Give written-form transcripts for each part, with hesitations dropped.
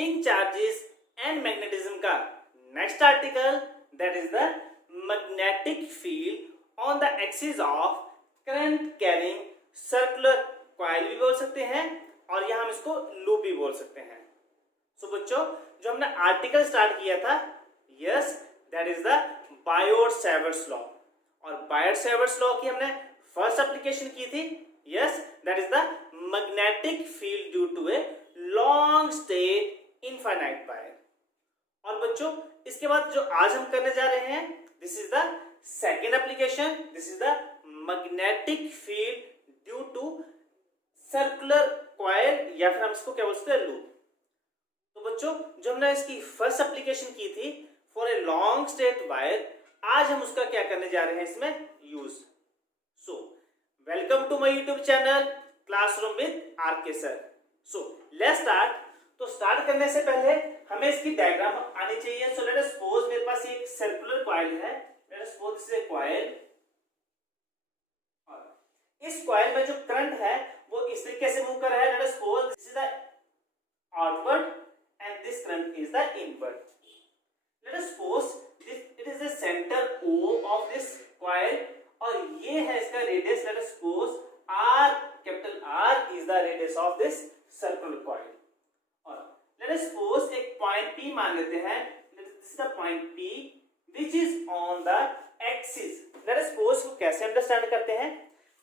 Poynting charges and magnetism का next article that is the magnetic field on the axis of current carrying circular coil भी बोल सकते हैं और यहां हम इसको लूप भी बोल सकते हैं। सो बच्चों जो हमने आर्टिकल स्टार्ट किया था yes that is the Biot Savart law और बायोट-सैवर्ट लॉ की हमने फर्स्ट एप्लीकेशन की थी yes that is the magnetic field due to a long straight infinite wire. और बच्चों इसके बाद जो आज हम करने जा रहे हैं this is the second application, this is the magnetic field due to circular coil या फिर हम इसको क्या बोलते हैं लूप। तो बच्चों जो हमने इसकी फर्स्ट एप्लीकेशन की थी for a long straight wire आज हम उसका क्या करने जा रहे हैं इसमें use. So welcome to my YouTube channel classroom with RK sir. So let's start. तो स्टार्ट करने से पहले हमें इसकी डायग्राम आनी चाहिए। सो लेट अस सपोज मेरे पास एक सर्कुलर कॉइल है, let us suppose this is a coil और इस कॉइल में जो करंट है वो इस तरीके से मूव कर रहा है। Let us suppose this is the outward and this current is the inward. Let us suppose it is the center O of this coil और ये है इसका radius. Let us suppose R, capital R is the radius of this circular coil. और let us suppose एक point P मान लेते हैं. This is the point P which is on the axis. Let us suppose को कैसे understand करते हैं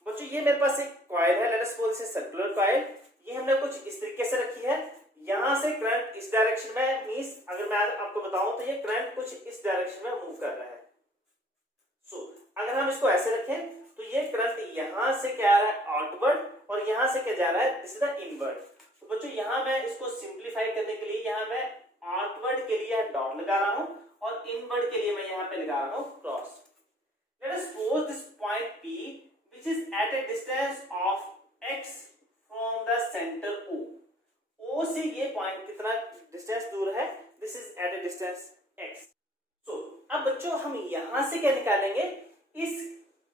बच्चों। ये मेरे पास एक coil है. Let us suppose इसे circular coil. ये हमने कुछ इस तरीके से रखी है। यहां से करंट इस डायरेक्शन में मींस अगर मैं आपको बताऊं तो ये करंट कुछ इस डायरेक्शन में मूव कर रहा है। सो अगर हम इसको ऐसे रखें तो ये करंट यहां से क्या आ रहा है आउटवर्ड और यहां से क्या जा रहा है दिस इज द इनवर्ड। तो बच्चों यहां मैं इसको सिंपलीफाई करने के लिए यहां मैं आउटवर्ड के लिए डॉट लगा रहा हूं और इनवर्ड के लिए मैं यहां पे लगा रहा हूं cross. Let us suppose this point P which is at a distance of x from the centre O। O से ये पॉइंट कितना डिस्टेंस दूर है this is at a distance x। So अब बच्चों हम यहां से क्या निकालेंगे इस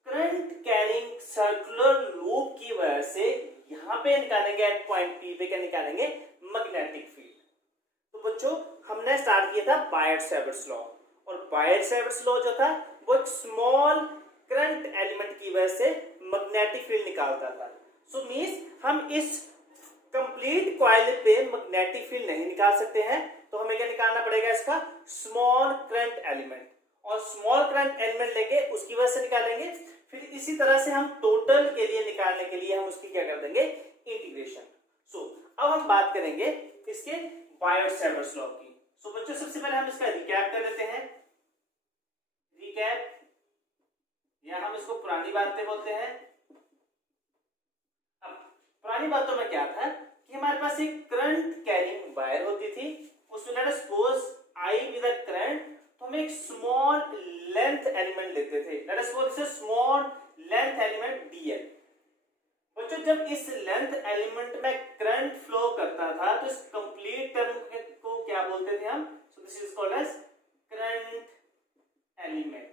करंट कैरिंग सर्कुलर लूप की वजह से यहां पे निकालेंगे एट पॉइंट P पे क्या निकालेंगे मैग्नेटिक फील्ड। तो बच्चों हमने स्टार्ट किया था बायोट-सैवर्ट लॉ और बायोट-सैवर्ट लॉ जो था वो एक स्मॉल करंट एलिमेंट की वजह से मैग्नेटिक फील्ड निकालता था। सो मींस हम इस कंप्लीट कॉइल पे मैग्नेटिक फील्ड नहीं निकाल सकते हैं तो हमें क्या निकालना पड़ेगा इसका स्मॉल करंट एलिमेंट और स्मॉल करंट एलिमेंट लेके उसकी वजह से निकालेंगे। फिर इसी तरह से हम टोटल के लिए निकालने के लिए हम उसकी क्या कर देंगे इंटीग्रेशन। सो अब हम बात करेंगे इसके बायोट-सैवर्ट लॉ की। सो बच्चों सबसे पहले हम इसका रिकैप कर लेते हैं। रिकैप या हम इसको पुरानी बातें बोलते हैं। पुरानी बातों में क्या था कि हमारे पास एक करंट कैरिंग वायर होती थी उसमें late us suppose I with a current तो हम एक स्मॉल लेंथ एलिमेंट लेते थे। Late us suppose this small length element dl। बच्चों जब इस लेंथ एलिमेंट में करंट फ्लो करता था तो इस कंप्लीट टर्म को क्या बोलते थे हम so this is called as current element.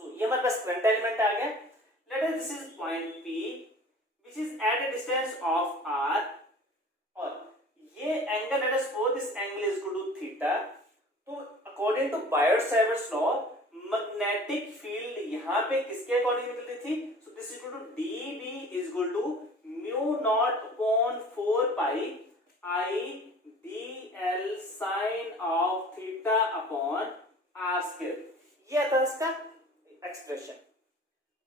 So ये हमारे पास करंट एलिमेंट आ गया। Let us this is point P which is at a distance of r और ये angle let us suppose this angle is equal to theta. तो according to Biot Savart law magnetic field यहां पे किसके according निकलती थी so this is equal to dB is equal to mu naught upon 4 pi I dl sin of theta upon r square. ये था इसका expression.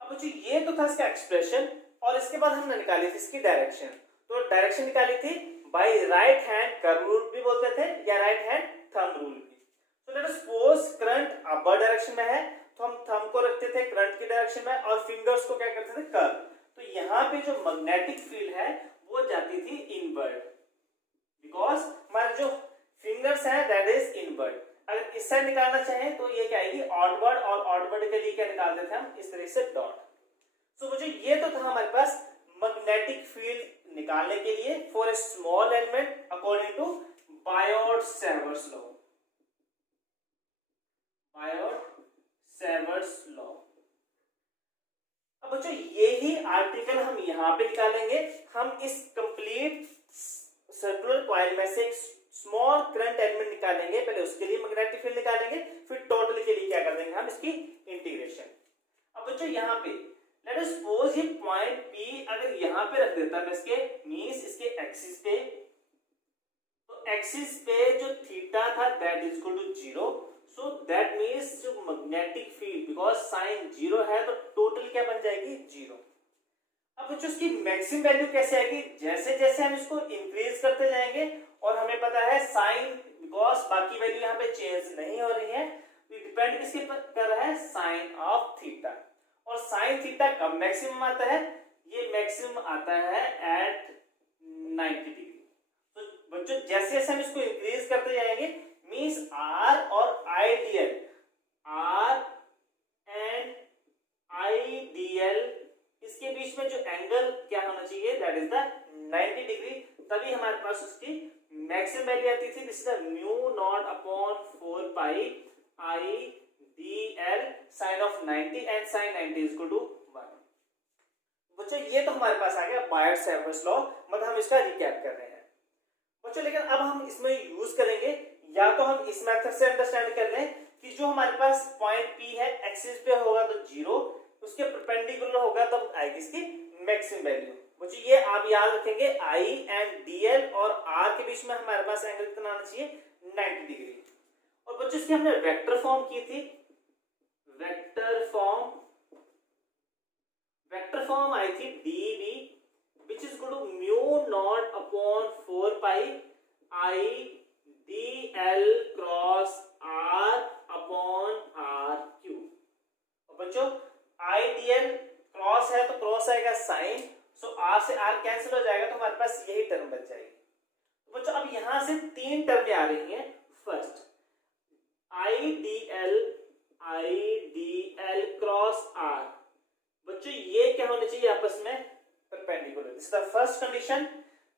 अब बच्चों ये तो था इसका एक्सप्रेशन और इसके बाद हमने निकाली थी इसकी डायरेक्शन। तो डायरेक्शन निकाली थी by right hand curve rule भी बोलते थे या राइट हैंड थंब रूल भी। तो late us suppose current upper direction में है तो हम थंब को रखते थे करंट की डायरेक्शन में और फिंगर्स को क्या करते थे कर्व। तो यहाँ पे जो मैग्नेटिक फील्ड है वो जाती थी इनवर्ड बिकॉज हमारे जो फिंगर्स हैं दैट इज इनवर्ड। अगर इस साइड निकालना चाहें तो ये क्या आएगी आउटवर्ड और आउटवर्ड के लिए क्या निकालते थे हम इस तरह से डॉट। सो मुझे ये तो था हमारे पास मैग्नेटिक फील्ड निकालने के लिए for a small element according to Biot Savart law. Biot Savart law. अब बच्चों यही आर्टिकल हम यहां पे निकालेंगे। हम इस कंप्लीट सर्कुलर कॉइल में से एक स्मॉल करंट एलिमेंट निकालेंगे, पहले उसके लिए मैग्नेटिक फील्ड निकालेंगे, फिर टोटल के लिए क्या कर देंगे हम इसकी इंटीग्रेशन। अब बच्चों यहाँ पे लेट अस सपोज ये पॉइंट P अगर यहाँ पे रख देता मैं इसके मींस इसके एक्सिस पे, तो एक्सिस पे जो थीटा था that is equal to 0, so that means जो मैग्नेटिक फील्ड बिकॉज साइन 0 है तो टोटल क्या बन जाएगी 0। अब बच्चों इसकी मैक्सिमम वैल्यू कैसे आएगी, जैसे जैसे हम इसको इंक्रीज करते जाएंगे और हमें पता है साइन बिकॉज बाकी वैल्यू यहाँ पे चेंज नहीं हो रही है, डिपेंड किसके पर कर रहा है साइन ऑफ थीटा, और साइन थीटा कब मैक्सिमम आता है, ये मैक्सिमम आता है एट 90 डिग्री। तो बच्चों जैसे जैसे हम इसको इंक्रीज करते जाएंगे मींस आर और आइडियल, आर एंड आइडियल इसके बीच में जो एंगल क्या होना चाहिए दैट इज द 90 डिग्री, तभी हमारे पास उसकी मैक्सिमम वैल्यू आती थी। This is the mu naught upon 4 pi I D L sine of 90 and sine 90 is equal to 1। बच्चों ये तो हमारे पास आ गया बायट-सैवर्स लॉ, मतलब हम इसका रिकैप कर रहे हैं बच्चों। लेकिन अब हम इसमें यूज करेंगे, या तो हम इस मेथड से अंडरस्टैंड कर लें कि जो हमारे पास पॉइंट P है एक्सिस पे होगा तो 0, उसके परपेंडिकुलर होगा तब आएगी इसकी मैक्सिमम वैल्यू। बच्चों ये आप याद रखेंगे I एंड DL और R के बीच में हमारे पास एंगल कितना आना चाहिए 90 डिग्री। और बच्चों इसकी हमने वेक्टर फॉर्म की थी, वेक्टर फॉर्म आई थी dV which is equal to mu naught upon 4 pi I dl cross R upon R cube। और बच्चों आइडियल क्रॉस है तो क्रॉस आएगा साइन, सो R से R कैंसिल हो जाएगा तो हमारे पास यही टर्म बच जाएगी। तो बच्चों अब यहां से 3 टर्म आ रही हैं। फर्स्ट आइडियल क्रॉस R, बच्चों ये क्या होने चाहिए आपस में perpendicular, this is the first condition.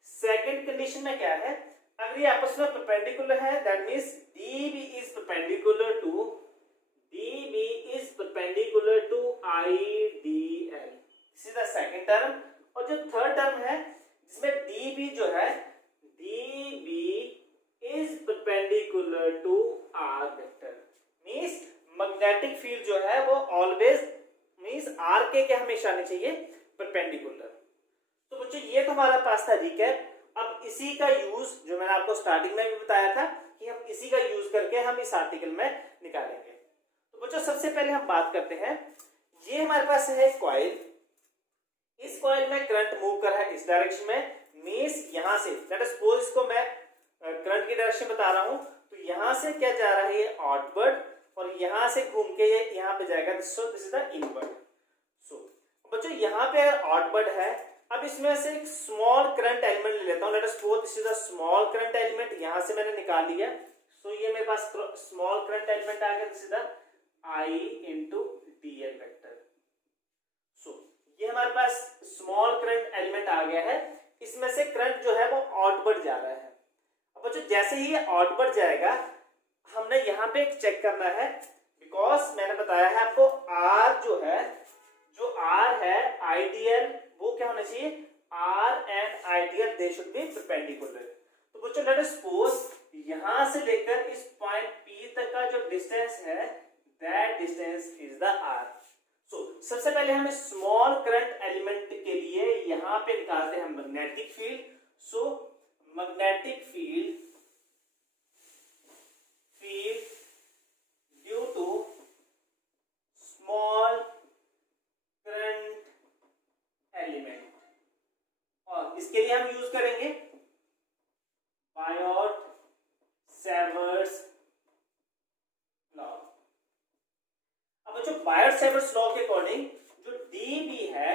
Second condition में क्या है, अगर ये आपस में परपेंडिकुलर है that means DB is perpendicular to IDL, this is the second term. और जो थर्ड टर्म है जिसमें DB जो है DB is perpendicular to R vector, means magnetic field जो है वो ऑलवेज मींस R के क्या हमेशा आने चाहिए परपेंडिकुलर। तो बच्चों ये तो हमारा पास था रिकैप। अब इसी का यूज जो मैंने आपको स्टार्टिंग में भी बताया था कि हम इसी का यूज करके हम इस आर्टिकल में निकालेंगे। तो बच्चों सबसे पहले हम बात करते हैं, ये हमारे पास है कॉइल, इस कॉइल में करंट मूव कर रहा है इस डायरेक्शन में, मींस यहां से लेट अस सपोज इसको मैं करंट की डायरेक्शन बता रहा हूं, तो यहां से क्या जा रहा है ये आउटवर्ड और यहां से घूम के ये यहां पे जाएगा, so this is the inward. So बच्चों यहां पे अगर आउटवर्ड है, अब इसमें से एक स्मॉल करंट एलिमेंट ले लेता हूं, let us suppose this is the small current element, यहां से मैंने निकाल लिया, सो ये मेरे पास स्मॉल करंट एलिमेंट आ गया, this is the I into DL vector. So ये हमारे पास स्मॉल करंट एलिमेंट आ गया है, इसमें से करंट जो है वो आउटवर्ड जा रहा है। अब बच्चों जैसे ही ये आउटवर्ड जाएगा हमने यहाँ पे एक चेक करना है, बिकॉज मैंने बताया है आपको R जो R है आइडियल वो क्या होना चाहिए, R and ideal they should be perpendicular. तो बच्चों लेट अस सपोज यहां से लेकर इस पॉइंट P तक का जो डिस्टेंस है that distance is the R। so सबसे पहले हमें स्मॉल करंट एलिमेंट के लिए यहां पे निकालते हैं magnetic field. So magnetic field due to small current element, और इसके लिए हम यूज करेंगे बायट-सैवर्स लॉ। अब जो बायट-सैवर्स लॉ के अकॉर्डिंग जो DB है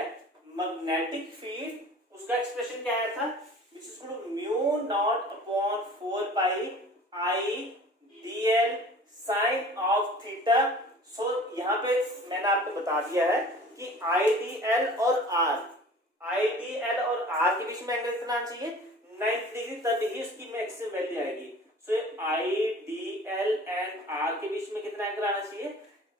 मैग्नेटिक फील्ड उसका एक्सप्रेशन क्या आया था, which is equal to mu naught upon 4 pi I dl sin of theta। सो यहाँ पे मैंने आपको बता दिया है कि IDL और R के बीच में एंगल कितना आना चाहिए 90 डिग्री, तभी ही उसकी मैक्सिमम वैल्यू आएगी। सो IDL एंड R के बीच में कितना एंगल आना चाहिए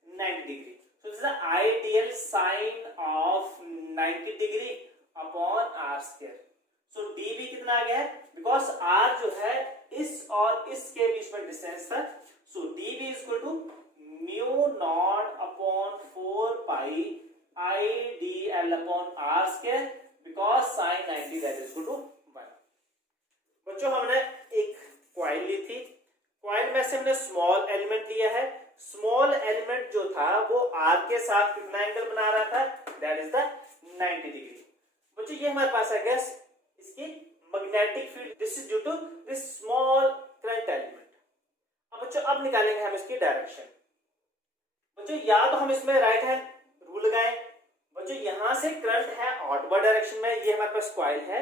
90 degree. So this is the ideal sine of 90 degree upon R square। So dB कितना आ गया है, बिकॉज r जो है इस और इसके बीच में डिस्टेंस था, so dB is equal to mu naught upon 4 pi I dl upon r square, because sin 90 that is equal to 1। बच्चों हमने एक कॉइल ली थी, कॉइल में से हमने स्मॉल एलिमेंट लिया है, स्मॉल एलिमेंट जो था वो r के साथ कितना एंगल बना रहा था, दैट इज द 90 डिग्री। बच्चों ये हमारे पास आ गया इसकी magnetic field, this is due to this small current element. अब बच्चों अब निकालेंगे हम इसकी डायरेक्शन। बच्चों या तो हम इसमें राइट हैंड रूल लगाएं, बच्चों यहां से करंट है आउटवर्ड डायरेक्शन में, ये हमारे पास कॉइल है,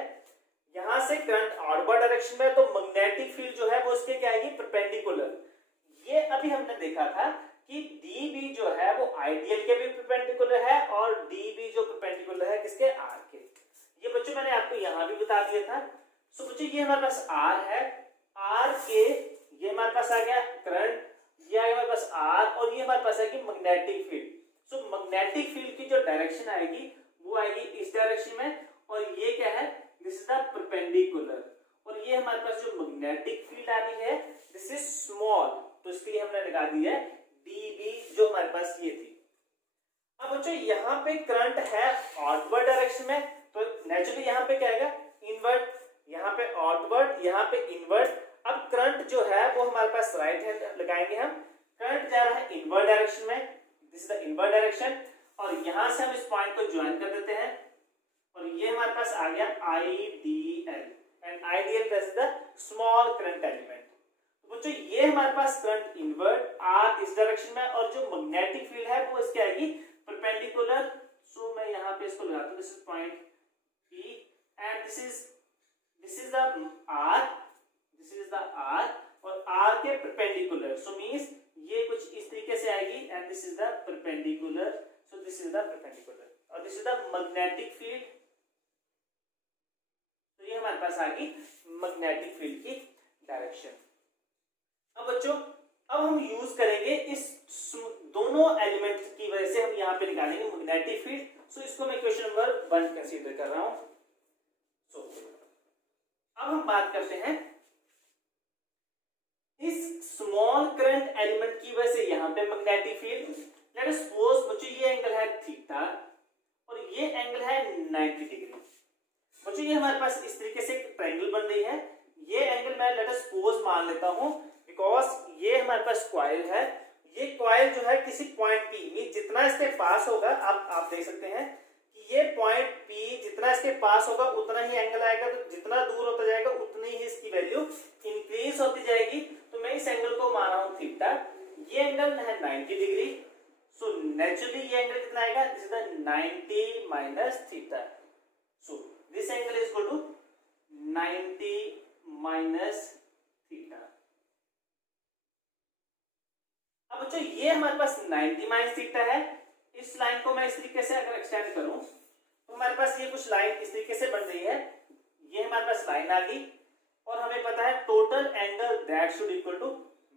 यहां से करंट आउटवर्ड डायरेक्शन में, तो मैग्नेटिक फील्ड जो है वो उसके क्या आएगी, परपेंडिकुलर। ये अभी हमने देखा था कि dB जो है वो आइडियल के भी परपेंडिकुलर है और dB जो परपेंडिकुलर है किसके, r के। ये बच्चों मैंने आपको यहां भी बता दिया था। सो बच्चों ये हमारे पास r है, r के ये हमारे पास आ गया करंट, ये आ गया हमारे पास r, और ये हमारे पास आएगी magnetic field. So magnetic field की जो डायरेक्शन आएगी वो आएगी इस डायरेक्शन में, और ये क्या है, दिस इज द परपेंडिकुलर, और ये हमारे पास जो मैग्नेटिक फील्ड आ रही है दिस इज स्मॉल, तो इसके लिए हमने लगा दी है dB जो हमारे पास ये थी। अब बच्चों यहाँ पे करंट है आउटवर्ड डायरेक्शन में, तो नेचुरली यहाँ पे क्या आएगा, इनवर्ट, यहाँ पे आउटवर्ड, यहाँ पे इनवर्ट। अब करंट जो है वो हमारे पास राइट हैंड लगाएंगे हम, करंट जा रहा है इनवर्ट डायरेक्शन में, this is the invert direction, और यहां से हम इस पॉइंट को ज्वाइन कर देते हैं, और ये हमारे पास आ गया IDL, and IDL is the small current element. तो बच्चों ये हमारे पास करंट इनवर्ट r इस डायरेक्शन में, और जो मैग्नेटिक फील्ड है वो इसकी आएगी परपेंडिकुलर। सो मैं यहाँ पे इसको लगाता हूँ, this is point P and this is the r, this is the r, और r के परपेंडिकुलर, सो मींस ये कुछ इस तरीके से आएगी, and this is the perpendicular, so this is the perpendicular, और this is the magnetic field. तो ये हमारे पास आ गई मैग्नेटिक फील्ड की डायरेक्शन। अब बच्चों अब हम यूज करेंगे इस दोनों एलिमेंट्स की वजह से हम यहाँ पे निकालेंगे मैग्नेटिक फील्ड। सो इसको मैं क्वेश्चन नंबर 1 कंसीडर कर रहा हूं। सो अब हम बात करते हैं इस स्मॉल करंट एलिमेंट की वजह से यहाँ पे magnetic field, late us suppose बच्चों ये एंगल है थीटा और ये एंगल है 90 डिग्री। बच्चों ये हमारे पास इस तरीके से ट्रायंगल बन रही है, ये एंगल मैं लेट अस सपोज मान लेता हूं, बिकॉज ये हमारे पास कॉइल है, ये कॉइल जो है किसी पॉइंट P में जितना इसके पास होगा, आप देख सकते हैं कि ये पॉइंट P जितना इसके पास होगा उतना ही एंगल आएगा, तो जितना दूर होता जाएगा उतनी ही इसकी वैल्यू इंक्रीज होती जाएगी। तो मैं इस एंगल को मान रहा हूं थीटा, ये एंगल है 90 डिग्री, सो नेचुरली ये एंगल कितना आएगा, this is the 90 minus theta, so this angle is equal to 90 minus theta. अब बच्चों ये हमारे पास 90 माइनस थीटा है, इस लाइन को मैं इस तरीके से अगर एक्सटेंड करूं तो हमारे पास ये कुछ लाइन इस तरीके से बन रही है, ये हमारे पास लाइन आ गई, और हमें पता है total angle that should equal to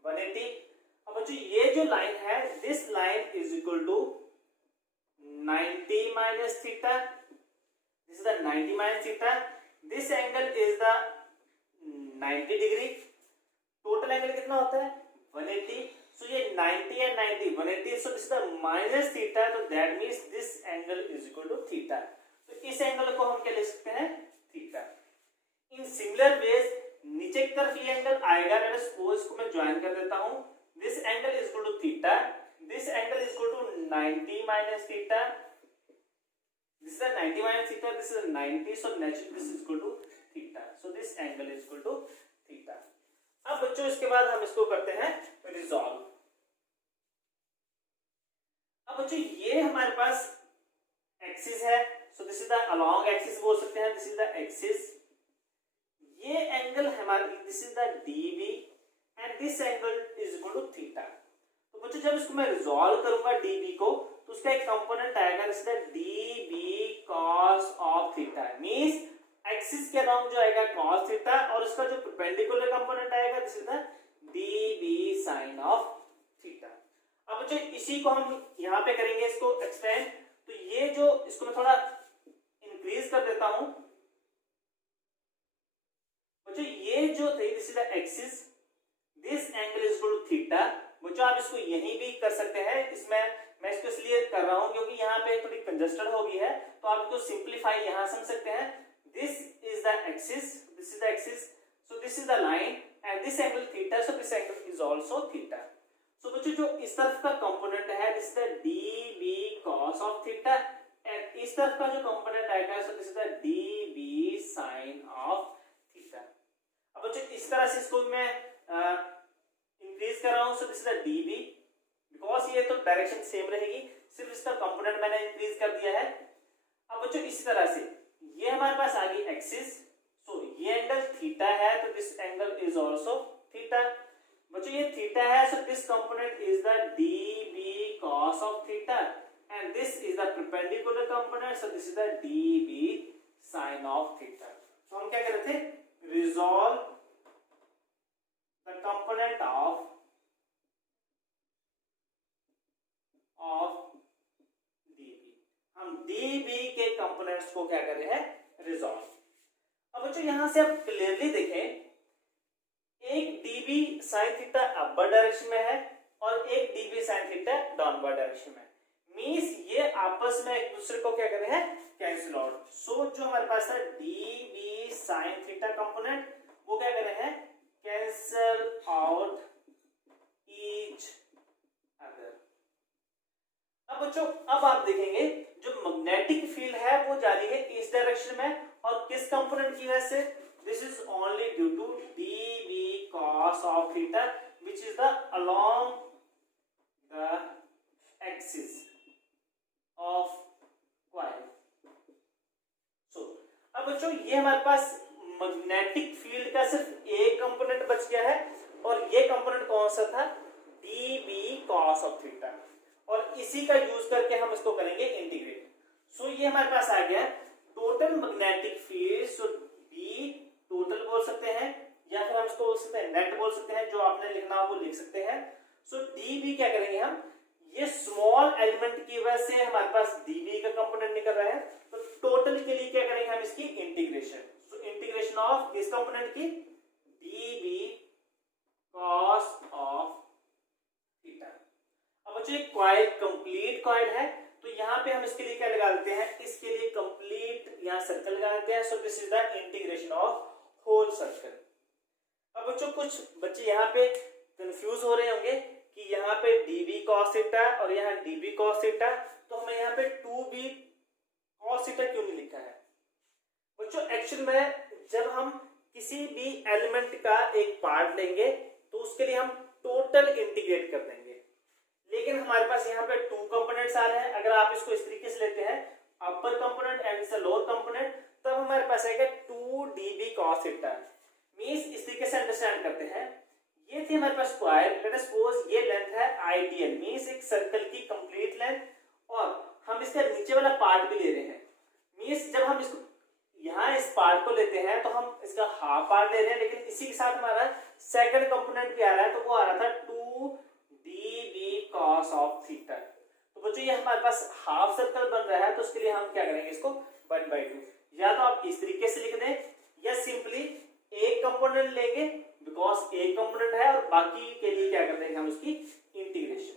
180। अब बच्चों ये जो लाइन है this line is equal to 90 minus theta, this is the 90 minus theta, this angle is the 90 degree, total angle कितना होता है 180, so ये 90 and 90 180, so this is the minus theta, तो that means this angle is equal to theta। तो इस angle को हम क्या लिख सकते हैं, थीटा। इन सिमिलर वेज नीचे की तरफ ये एंगल आएगा, लेट अस सपोज इसको मैं ज्वाइन कर देता हूं, this angle is equal to theta, this angle is equal to 90 minus theta, this is 90 minus theta, this is 90, so naturally this is equal to theta, so this angle is equal to theta। अब बच्चों इसके बाद हम इसको करते हैं resolve. अब बच्चों ये हमारे पास एक्सिस है, so this is the along axis बोल सकते हैं, दिस इज द एक्सिस, ये एंगल हमारा this is the dB and this angle is equal to theta. तो बच्चों जब इसको मैं रिजॉल्व करूंगा dB को, तो उसका एक कंपोनेंट आएगा, this is the dB cos of theta, means axis के अलोंग जो आएगा cos थीटा, और उसका जो परपेंडिकुलर कंपोनेंट आएगा this is the dB sin of theta. अब बच्चों इसी को हम यहाँ पे करेंगे इसको एक्सटेंड, तो ये जो इसको मैं थोड़ा इंक्रीज कर देता हूं, ये जो थे this is the axis, this angle is equal to theta. बच्चों आप इसको यहीं भी कर सकते हैं, इसमें मैं इसको इसलिए कर रहा हूं क्योंकि यहाँ पे थोड़ी कंजस्टेड हो गई है, तो आप इसको सिंप्लीफाई यहां समझ सकते हैं। This is the axis, this is the axis, so this is the line and this angle theta, so this angle is also theta. So बच्चों जो इस तरफ का कंपोनेंट है this is the dv cos of theta and इस तरफ का जो कंपोनेंट आएगा so this is the dv sin of theta. अब बच्चों इस तरह से इसको मैं इंक्रीज कर रहा हूं, सो this is the dv, because ये तो डायरेक्शन सेम रहेगी, सिर्फ इसका कंपोनेंट मैंने इंक्रीज कर दिया है। अब बच्चों इसी तरह से ये हमारे पास आ गई एक्सिस, सो ये एंगल थीटा है तो this angle is also theta. बच्चों ये थीटा है, so this component is the dv cos of theta and this is the perpendicular component, so this is the dv sin of theta. तो हम क्या कर रहे थे, resolve the component of dv। हम dv के कंपोनेंट्स को क्या कर रहे हैं, रिजॉल्व। अब बच्चों यहां से आप क्लियरली देखें, एक dv sin theta upward direction में है और एक dv sin theta downward direction में, मींस ये आपस में एक दूसरे को क्या कर रहे हैं, कैंसिल आउट। सो जो हमारे पास है dv sin थीटा कंपोनेंट वो क्या कर रहे हैं, कैंसिल आउट ईच अदर। अब बच्चों अब आप देखेंगे जो मैग्नेटिक फील्ड है वो जा रही है इस डायरेक्शन में, और किस कंपोनेंट की वजह से, this is only due to dv cos of theta which is the along the axis of coil. So अब बच्चों ये हमारे पास मैग्नेटिक फील्ड का सिर्फ एक कंपोनेंट बच गया है, और ये कंपोनेंट कौन सा था, dv cos ऑफ थीटा, और इसी का यूज करके हम इसको करेंगे इंटीग्रेट। सो ये हमारे पास आ गया टोटल मैग्नेटिक फील्ड, सो B टोटल बोल सकते हैं या फिर हम इसको बोल सकते हैं नेट बोल सकते हैं, जो आपने लिखना हो वो लिख सकते हैं। सो dV क्या करेंगे हम, ये स्मॉल एलिमेंट की वजह से हमारे पास dV का कंपोनेंट निकल रहा है, तो टोटल के लिए क्या करेंगे हम, इसकी इंटीग्रेशन। सो इंटीग्रेशन ऑफ किस कंपोनेंट की, dV cos ऑफ थीटा। अब बच्चों एक कॉइल कंप्लीट कॉइल है, तो यहाँ पे हम इसके लिए क्या लगा देते हैं, इसके लिए कंप्लीट यहाँ सर्कल लगा देते हैं। So this is the integration of whole circle. अब बच्चों कुछ बच्चे यहाँ पे कंफ्यूज हो रहे होंगे कि यहाँ पे dv cos थीटा और यहाँ dv cos थीटा, तो हमें यहाँ पे 2b cos थीटा क्यों नहीं लिखा है। बच्चों एक्चुअल में जब हम किसी भी एलिमेंट का एक पार्ट लेंगे तो उसके लिए हम टोटल इंटीग्रेट कर देंगे, लेकिन हमारे पास यहाँ पे 2 कंपोनेंट्स आ रहे हैं। अगर आप इसको इस तरीके से लेते हैं अपर कंपोनेंट एंड लोअर कंपोनेंट, तब हमारे पास आएगा 2dv cos थीटा। मींस इस तरीके से अंडरस्टैंड करते हैं, ये थी हमारे पास कॉइल, लेट अस सपोज ये लेंथ है आइडियल, मींस एक सर्कल की कंप्लीट लेंथ, और हम इसका नीचे वाला पार्ट भी ले रहे हैं। मींस जब हम इसको यहाँ इस पार्ट को लेते हैं तो हम इसका हाफ पार्ट ले रहे हैं, लेकिन इसी के साथ हमारा सेकंड कंपोनेंट भी आ रहा है, तो वो आ रहा था 2dv cos ऑफ थीटा। तो बच्चों ये हमारे पास हाफ सर्कल बन रहा है, तो उसके लिए हम क्या करेंगे, इसको 1/2, या तो आप इस तरीके से लिख दें या सिंपली एक कंपोनेंट लेंगे बिकॉज एक कंपोनेंट है और बाकी के लिए क्या कर देंगे हम उसकी इंटीग्रेशन।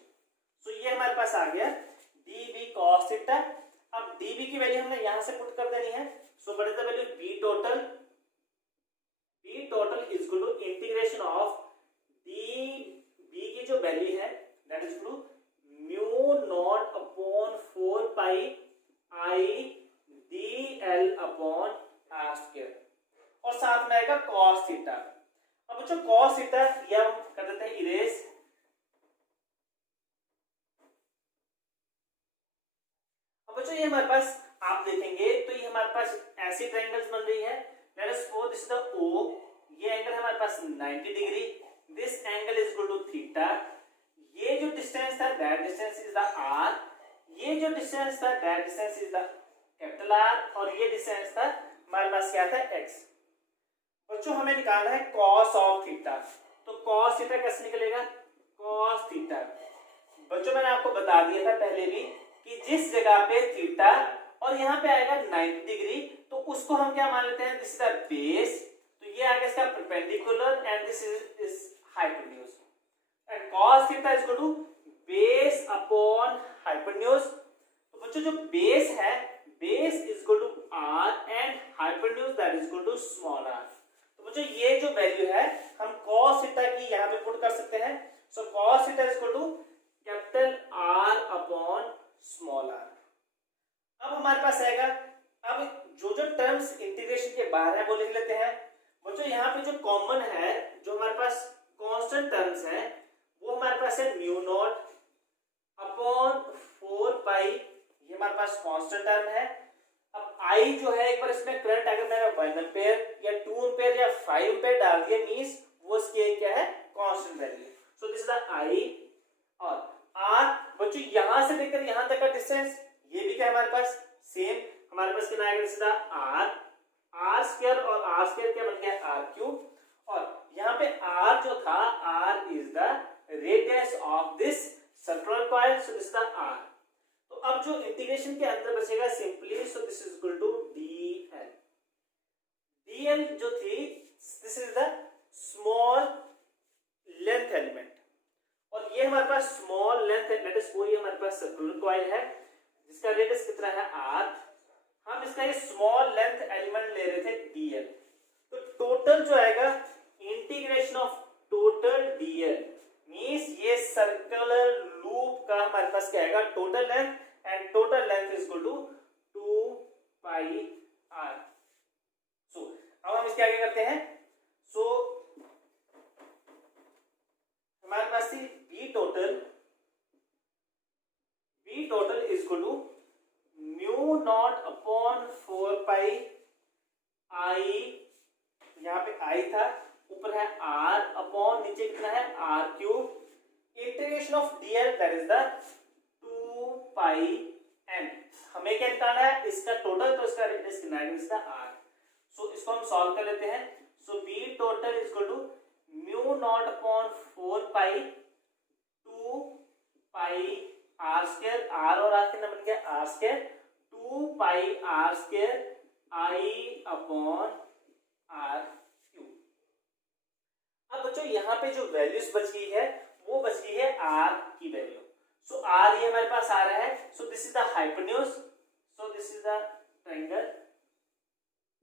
सो ये हमारे पास आ गया dv cos थीटा। अब dv की वैल्यू हमने यहां से पुट कर देनी है। So what is the value, b total is equal to integration of dv की जो वैल्यू है that is equal to mu naught upon 4 pi i dl upon r square, और साथ में आएगा cos थीटा। अब बच्चों cos थीटा ये हम कर देते हैं इरेज। अब बच्चों ये हमारे पास आप देखेंगे तो ये हमारे पास ऐसी ट्रायंगल्स बन रही है। Let us suppose this is the O, ये एंगल हमारे पास 90 degree, this angle is equal to theta. ये जो डिस्टेंस था that distance is the r, ये जो डिस्टेंस था that distance is the capital R, और ये डिस्टेंस था हमारे पास क्या था x। बच्चों हमें निकालना है cos ऑफ थीटा, तो cos थीटा कैसे निकलेगा, cos थीटा। बच्चों मैंने आपको बता दिया था पहले भी कि जिस जगह पे थीटा और यहाँ पे आएगा 90 डिग्री, तो उसको हम क्या मान लेते हैं, दिस इज द बेस। तो ये आ गया इसका perpendicular and this is hypotenuse and cos theta is equal to base upon hypotenuse. तो बच्चों जो बेस है, base is equal to r and hypotenuse that is equal to small r। तो बच्चों ये जो वैल्यू है हम cos थीटा की यहां पे पुट कर सकते हैं। So cos theta is equal to capital R upon small r। अब हमारे पास आएगा, अब जो जो टर्म्स इंटीग्रेशन के बाहर है वो लिख लेते हैं। बच्चों यहाँ पे जो कॉमन है, जो हमारे पास कांस्टेंट टर्म्स है, वो हमारे पास है म्यू नॉट अपॉन 4 पाई, ये हमारे पास कांस्टेंट टर्म है। अब आई जो है, एक बार इसमें करंट अगर मैंने 1 एम्पीयर या 2 एम्पीयर या 5 एम्पीयर डाल दिया मींस वो इसकी क्या है, constant value. So this is the I और आर। बच्चों यहां से लेकर यहां तक का डिस्टेंस ये भी क्या है हमारे पास सेम, हमारे पास कितना आएगा, this is the R, R square और आर स्क्वायर क्या बन गया आर क्यूब। और यहाँ पे आर जो था, R is the radius of this circular coil, so this is the R. तो अब जो इंटीग्रेशन के अंदर बचेगा simply, so this is equal to dl। dl जो थी, this is the small length element और ये हमारे पास स्मॉल लेंथ लेटेस्ट कोई हमारे पास सर्कुलर कॉइल है जिसका रेडियस कितना है r। हम इसका ये स्मॉल लेंथ एलिमेंट ले रहे थे dl। तो टोटल जो आएगा integration of total dl means ये सर्कुलर लूप का हमारे पास क्या आएगा total length and total length is equal to 2 pi r। So अब हम इसके आगे करते हैं। सो हमारे पास थी b total is equal to mu naught upon 4 pi I, यहाँ पे आई था, ऊपर है r अपॉन नीचे कितना है r cube, integration of dl that is the 2 pi n। हमें क्या निकालना है इसका टोटल, तो इसका रेडियस कितना है, इसका r। सो इसको हम सॉल्व कर लेते हैं। So b total is equal to mu naught upon 4 pi 2 pi r square, r और r कितना बन गया r square, 2 pi r square i upon r cube. अब बच्चों यहाँ पे जो वैल्यूज बच गई है वो बच गई है r की वैल्यू। सो r ये हमारे पास आ रहा है, so this is the hypotenuse, so this is the triangle,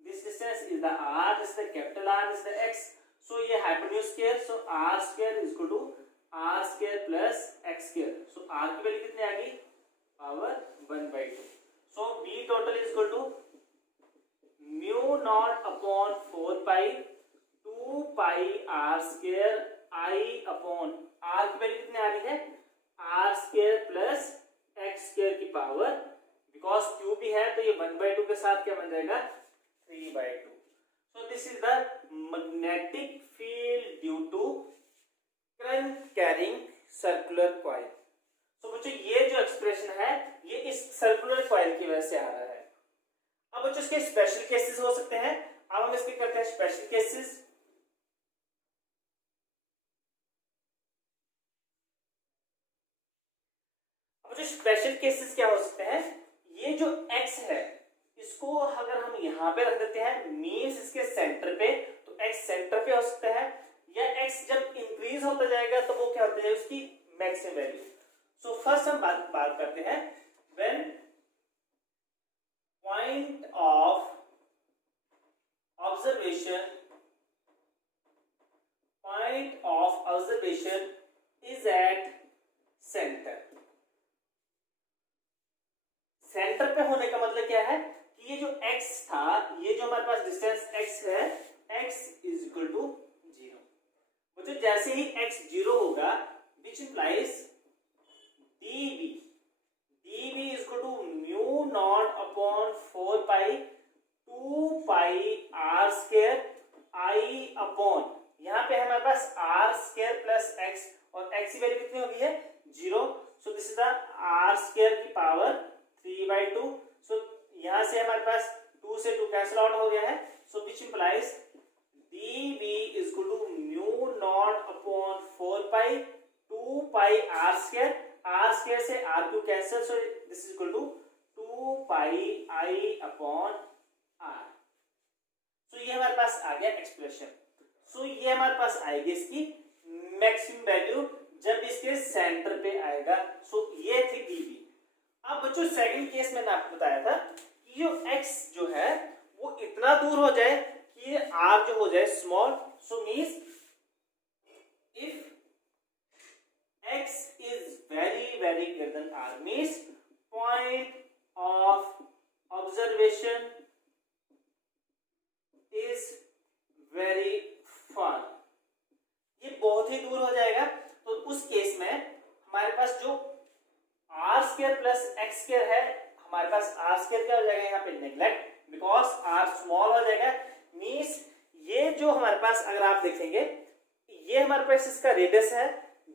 this distance is the r, this is the capital R, this is the x। So ये hypotenuse square, so r square is equal to r square plus x square. So r की value कितनी आ गई, power 1/2। So b total is equal to mu naught upon 4 pi 2 pi r square i upon r की value कितनी आ रही है, r square plus x square की power, because cube भी है तो ये 1/2 के साथ क्या बन जाएगा 3/2। So this is the magnetic field due to current carrying circular coil। So बच्चों ये जो एक्सप्रेशन है ये इस सर्कुलर कॉइल की वजह से आ रहा है। अब बच्चों इसके स्पेशल केसेस हो सकते हैं, अब हम इसके करते हैं स्पेशल केसेस। अब जो स्पेशल केसेस क्या हो सकते हैं, ये जो x है इसको अगर हम यहाँ पे रख देते हैं मीन्स इसके सेंटर पे, तो x सेंटर पे हो सकता है, या x जब इंक्रीज होता जाएगा तो वो क्या होता है उसकी मैक्सिमम वैल्यू। सो फर्स्ट हम बात करते हैं when point of observation is at centre. Centre पे होने का मतलब क्या है कि ये जो x था, ये जो हमारे पास डिस्टेंस x है, x इज इक्वल टू 0। मतलब जैसे ही x 0 होगा which implies dv is equal to mu naught upon 4 pi 2 pi r square i upon, यहाँ पे हमारे पास r स्क्वायर प्लस x और x की वैल्यू कितनी होगी है 0। So this is the r square की पावर 3/2। सो यहां से हमारे पास 2 से 2 कैंसिल आउट हो गया है। So which implies dv is equal to mu naught upon 4 pi 2 pi r square से r cube cancel, so this is equal to 2 pi i upon r। तो ये हमारे पास आ गया एक्सप्रेशन। सो ये हमारे पास आएगी इसकी मैक्सिमम वैल्यू जब इसके सेंटर पे आएगा। सो ये थी dB। अब बच्चों सेकंड केस मैंने आपको बताया था कि जो x जो है वो इतना दूर हो जाए कि ये r जो हो जाए small. So means if x is very greater than r means point of observation is very far, ये बहुत ही दूर हो जाएगा। तो उस केस में हमारे पास जो R square plus X square है, हमारे पास आर स्क्वायर क्या हो जाएगा यहाँ पे नेग्लेक्ट, बिकॉज आर स्मॉल हो जाएगा। मींस ये जो हमारे पास अगर आप देखेंगे ये हमारे पास इसका रेडियस है,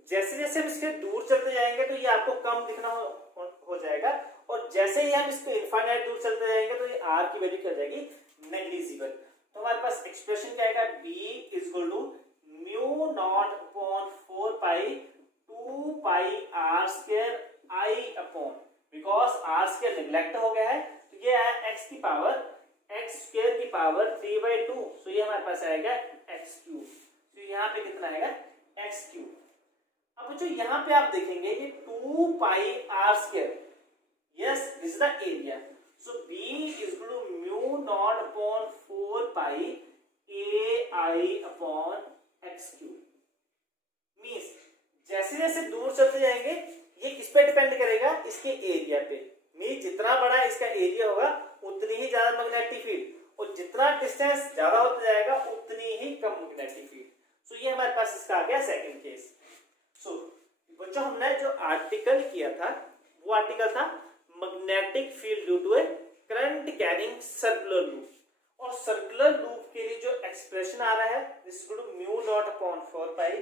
जैसे जैसे हम इसके दूर चलते जाएंगे तो ये आपको कम दिखना हो जाएगा, और जैसे ही हम इसको इनफाइनाइट दूर चलते जाएंगे तो ये आर की वैल्यू क्या हो जाएगी नेग्लिजिबल। तो हमारे पास एक्सप्रेशन क्या आएगा b is equal to mu naught upon 4 pi 2 pi R square I upon, because R square neglect हो गया है तो ये है x की पावर x स्क्वायर की पावर 3/2। सो ये हमारे पास आएगा x क्यूब। तो यहाँ पे कितना आएगा x क्यूब। अब बच्चों यहाँ पे आप देखेंगे ये 2 pi R square, yes this is the area. So b is equal to mu naught upon 4 pi ai upon x cube. Means जैसे जैसे दूर चलते जाएंगे ये किस पे डिपेंड करेगा, इसके एरिया पे। मींस जितना बड़ा इसका एरिया होगा उतनी ही ज्यादा मैग्नेटिक फील्ड, और जितना डिस्टेंस ज्यादा होता जाएगा उतनी ही कम मैग्नेटिक फील्ड। सो ये हमारे पास इसका आ गया सेकंड केस। सो बच्चों हमने जो आर्टिकल किया था वो आर्टिकल था magnetic field due to a current carrying circular loop, और सर्कुलर लूप के लिए जो एक्सप्रेशन आ रहा है this is equal to mu naught upon 4 pi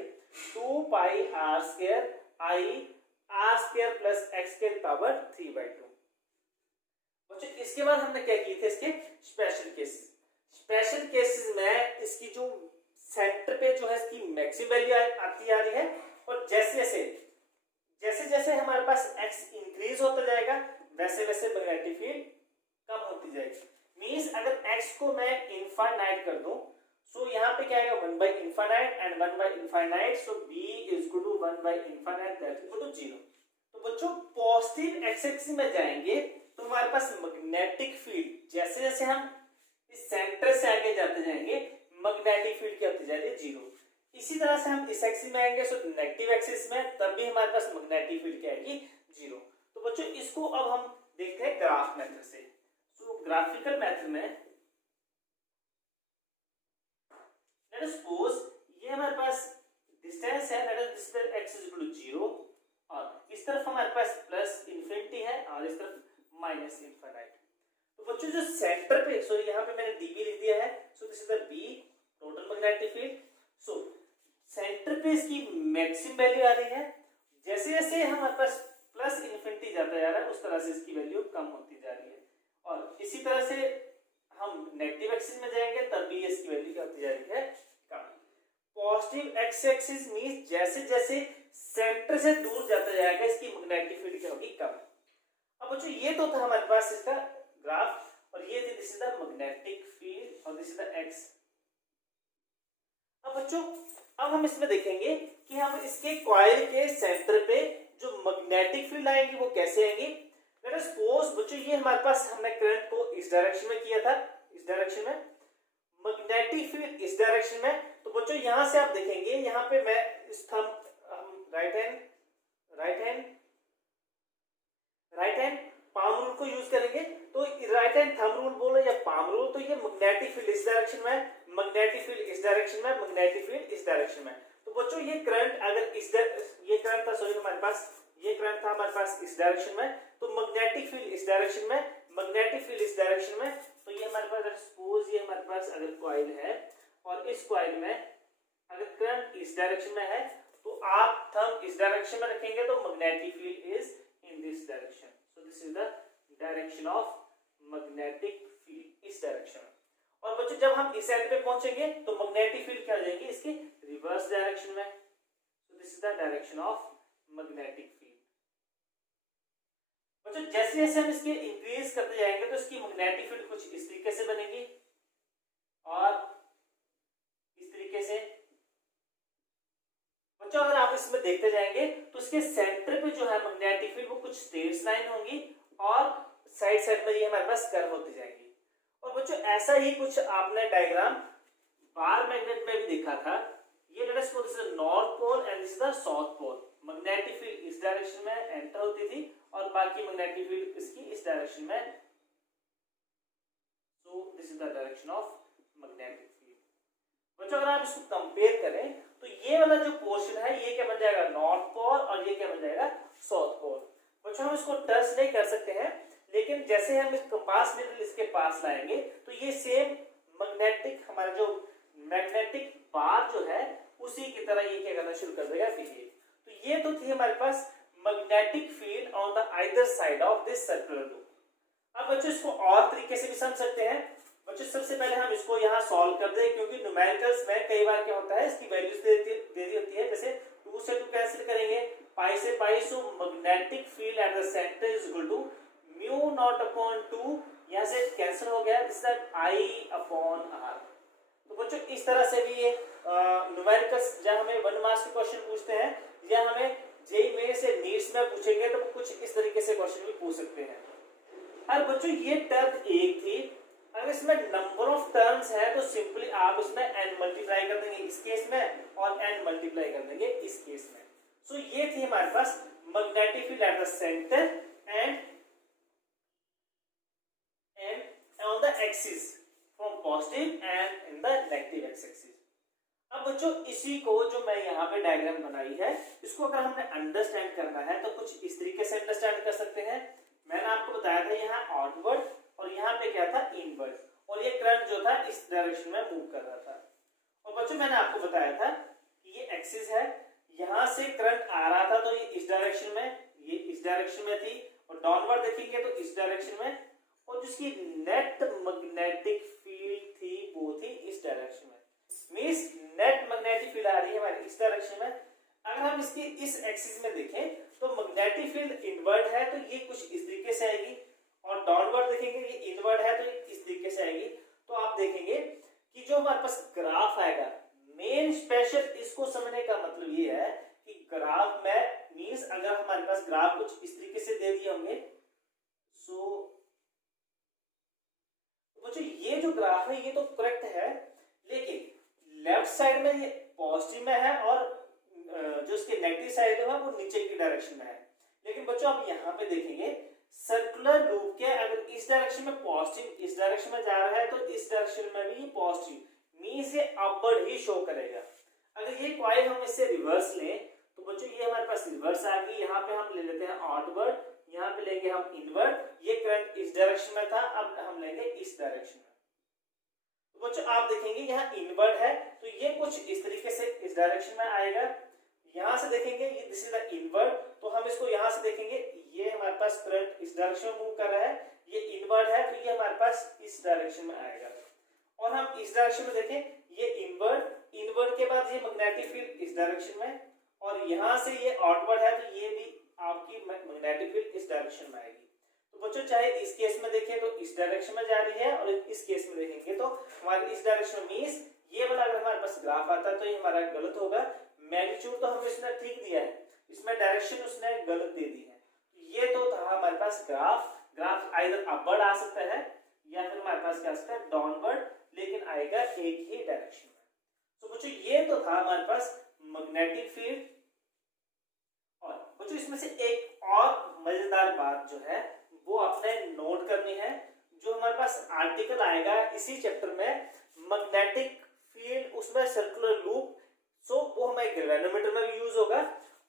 2 pi R square I R square plus X square power 3/2। बच्चों इसके बाद हमने क्या किए थे इसके स्पेशल केसेस। स्पेशल केसेस में इसकी जो सेंटर पे जो है इसकी मैक्सिमम वैल्यू आती आ रही है, और जैसे जैसे हमारे पास x इंक्रीज होता जाएगा वैसे वैसे मैग्नेटिक फील्ड कम होती जाएगी। मींस अगर x को मैं इनफाइनाइट कर दूं सो यहाँ पे क्या आएगा 1 by infinite and 1 by infinite. So b is equal to 1 by infinite that is equal to 0। तो बच्चों पॉजिटिव एक्स एक्सिस में जाएंगे तो हमारे पास मैग्नेटिक फील्ड जैसे जैसे हम इस सेंटर से आगे जाते जाएंगे मैग्नेटिक फील्ड क्या होती जाएगी 0। इसी तरह से हम इस एक्सिस में आएंगे सो नेगेटिव एक्सिस में, तब भी हमारे पास मैग्नेटिक फील्ड क्या आएगी 0। तो बच्चों इसको अब हम देखते हैं ग्राफ मेथड से। सो ग्राफिकल मेथड में लेट अस सपोज ये हमारे पास डिस्टेंस है, let us this x is equal to 0, और इस तरफ हमारे पास प्लस इंफिनिटी है और इस तरफ माइनस इंफिनिटी। तो बच्चों जो सेंटर पे सो यहाँ पे मैंने dB लिख दिया है, so this is the b total magnetic field. So centre पे इसकी मैक्सिमम वैल्यू आ रही है, जैसे जैसे हमारे पास प्लस इंफिनिटी जाता जा रहा है उस तरह से इसकी वैल्यू कम होती जा रही है, और इसी तरह से हम नेगेटिव एक्सिस में जाएंगे तब भी इसकी वैल्यू क्या होती जा रही है कम। पॉजिटिव एक्स एक्सिस मींस जैसे जैसे सेंटर से दूर जाता जाएगा इसकी मैग्नेटिक फील्ड क्या होगी कम। अब बच्चों ये तो था हमारे पास इसका ग्राफ, और ये थी this is the magnetic field और दिस इज द एक्स। अब बच्चों अब हम इसमें देखेंगे कि हम इसके कॉइल के सेंटर पे जो मैग्नेटिक फील्ड आएंगी वो कैसे आएंगी। लेट अस सपोज बच्चों ये हमारे पास हमने करंट को इस डायरेक्शन में किया था, इस डायरेक्शन में, मैग्नेटिक फील्ड इस डायरेक्शन में। तो बच्चों यहां से आप देखेंगे यहाँ पे मैं इस thumb right hand palm rule को यूज करेंगे, तो राइट हैंड थंब रूल बोलो या पाम रूल, तो ये मैग्नेटिक फील्ड इस डायरेक्शन में, मैग्नेटिक फील्ड इस डायरेक्शन में, मैग्नेटिक फील्ड इस डायरेक्शन में। तो बच्चों ये करंट अगर ये करंट था सॉरी हमारे पास ये करंट था हमारे पास इस डायरेक्शन में, तो मैग्नेटिक फील्ड इस डायरेक्शन में, मैग्नेटिक फील्ड इस डायरेक्शन में। तो ये हमारे पास सपोज ये हमारे पास अगर कॉइल है और इस कॉइल में अगर करंट इस डायरेक्शन में है तो आप थंब इस डायरेक्शन में रखेंगे तो magnetic field is in this direction. So this is the direction of magnetic field इस डायरेक्शन में। और बच्चों जब हम इस एंड पे पहुंचेंगे तो मैग्नेटिक फील्ड क्या हो जाएगी इसके रिवर्स डायरेक्शन में। सो this is the direction of magnetic field. बच्चों जैसे जैसे हम इसके इंक्रीज करते जाएंगे तो इसकी मैग्नेटिक फील्ड कुछ इस तरीके से बनेगी, और इस तरीके से। बच्चों अगर आप इसमें देखते जाएंगे तो इसके सेंटर पे जो है मैग्नेटिक फील्ड वो कुछ स्ट्रेट लाइन होंगी और साइड साइड में ये हमारे पास कर्व होती जाएंगी। और बच्चों ऐसा ही कुछ आपने डायग्राम बार मैग्नेट में भी देखा था। ये let us suppose this is north pole and this is the south pole. Magnetic field इस डायरेक्शन में एंटर होती थी और बाकी मैग्नेटिक फील्ड इसकी इस डायरेक्शन में। सो this is the direction of magnetic field. बच्चों अगर आप इसको कंपेयर करें तो ये वाला जो पोर्शन है ये क्या बन जाएगा नॉर्थ पोल और ये क्या बन जाएगा साउथ पोल। बच्चों हम इसको टच नहीं कर सकते हैं, लेकिन जैसे हम इस कंपास नीडल इसके पास लाएंगे तो ये सेम मैग्नेटिक हमारा जो मैग्नेटिक बार जो है उसी की तरह ये क्या करना शुरू कर देगा बिहेव। तो ये तो थी हमारे पास magnetic field on the either side of this circular loop. अब बच्चों इसको और तरीके से भी समझ सकते हैं। बच्चों सबसे पहले हम इसको यहाँ सॉल्व कर दें, क्योंकि न्यूमेरिकल्स में कई बार क्या होता है इसकी वैल्यूज दे दी होती है। जैसे 2 से 2 कैंसिल करेंगे, पाई से pi, so magnetic field at the center is equal to mu naught upon 2, यहाँ से कैंसिल हो गया, this is I upon R. तो बच्चों इस तरह से भी ये न्यूमेरिकल्स जब हमें 1 मार्क्स के क्वेश्चन पूछते हैं या हमें जेईई में से नीट्स में पूछेंगे तो कुछ इस तरीके से क्वेश्चन भी पूछ सकते हैं। और बच्चों ये टर्म एक थी, अगर इसमें नंबर ऑफ टर्म्स है तो सिंपली आप इसमें n मल्टीप्लाई कर देंगे इस केस में और n मल्टीप्लाई कर देंगे इस केस में। सो ये थी हमारे पास magnetic field at the center and on the axis from positive and in the negative axis. अब बच्चों इसी को जो मैं यहाँ पे डायग्राम बनाई है इसको अगर हमने अंडरस्टैंड करना है तो कुछ इस तरीके से अंडरस्टैंड कर सकते हैं। मैंने आपको बताया था यहाँ आउटवर्ड और यहाँ पे क्या था इनवर्ड, और ये करंट जो था इस डायरेक्शन में मूव कर रहा था। और बच्चों मैंने आपको बताया था कि ये एक्सिस है, यहाँ से करंट आ रहा था तो ये इस डायरेक्शन में, ये इस डायरेक्शन में थी, और डाउनवर्ड देखेंगे तो इस डायरेक्शन में, और जिसकी नेट मैग्नेटिक फील्ड थी वो थी इस डायरेक्शन में। मींस नेट मैग्नेटिक फील्ड आ रही है हमारी इस डायरेक्शन में। अगर हम इसकी इस एक्सिस में देखें तो मैग्नेटिक फील्ड इनवर्ड है तो ये कुछ इस तरीके से आएगी, और डाउनवर्ड देखेंगे ये इनवर्ड है तो ये इस तरीके से आएगी। तो आप देखेंगे कि जो हमारे पास ग्राफ आएगा, मेन स्पेशल इसको समझने का मतलब ये है कि ग्राफ में मींस अगर हमारे पास ग्राफ कुछ इस तरीके से दे दिए होंगे, सो बच्चों ये जो ग्राफ है ये तो करेक्ट है, लेकिन लेफ्ट साइड में ये पॉजिटिव में है और जो इसके नेगेटिव साइड है वो नीचे की डायरेक्शन में है। लेकिन बच्चों आप यहाँ पे देखेंगे सर्कुलर लूप के अगर इस डायरेक्शन में पॉजिटिव इस डायरेक्शन में जा रहा है तो इस डायरेक्शन में भी पॉजिटिव मींस ये अपवर्ड ही शो करेगा। अगर ये कॉइल हम इससे रिवर्स लें तो बच्चों ये हमारे पास रिवर्स आ गई, यहाँ पे हम ले लेते हैं आउटवर्ड, यहाँ पे लेंगे हम इनवर्ड, ये करंट इस डायरेक्शन में था, अब हम लेंगे इस डायरेक्शन में। तो बच्चों आप देखेंगे यहाँ इनवर्ड है तो ये कुछ इस तरीके से इस डायरेक्शन में आएगा। यहाँ से देखेंगे ये दिस इज द इनवर्ड, तो हम इसको यहाँ से देखेंगे ये हमारे पास करंट इस डायरेक्शन में मूव कर रहा है, ये इनवर्ड है तो ये हमारे पास इस डायरेक्शन में आएगा। और हम इस डायरेक्शन में देखें ये इनवर्ड के बाद ये मैग्नेटिक फील्ड इस डायरेक्शन में, और यहाँ से ये आउटवर्ड है तो ये भी आपकी मैग्नेटिक फील्ड इस डायरेक्शन में आएगी। तो बच्चों चाहे इस केस में देखें तो इस डायरेक्शन में जा रही है और इस केस में देखेंगे तो हमारे इस डायरेक्शन में मींस ये वाला अगर हमारे पास ग्राफ आता है तो ये हमारा गलत होगा। मैग्नीट्यूड तो हमें इसने ठीक दिया है, इसमें डायरेक्शन उसने गलत दे दी है। ये तो था हमारे पास ग्राफ आइदर अपवर्ड आ सकता है या फिर हमारे पास क्या आ सकता है डाउनवर्ड, लेकिन आएगा एक ही डायरेक्शन में। तो बच्चों ये तो था हमारे पास मैग्नेटिक फील्ड। और बच्चों इसमें से एक और मजेदार बात जो है वो आपने नोट करनी है, जो हमारे पास आर्टिकल आएगा इसी चैप्टर में मैग्नेटिक फील्ड, उसमें सर्कुलर लूप, सो वो हमारे गैल्वेनोमीटर में भी यूज होगा।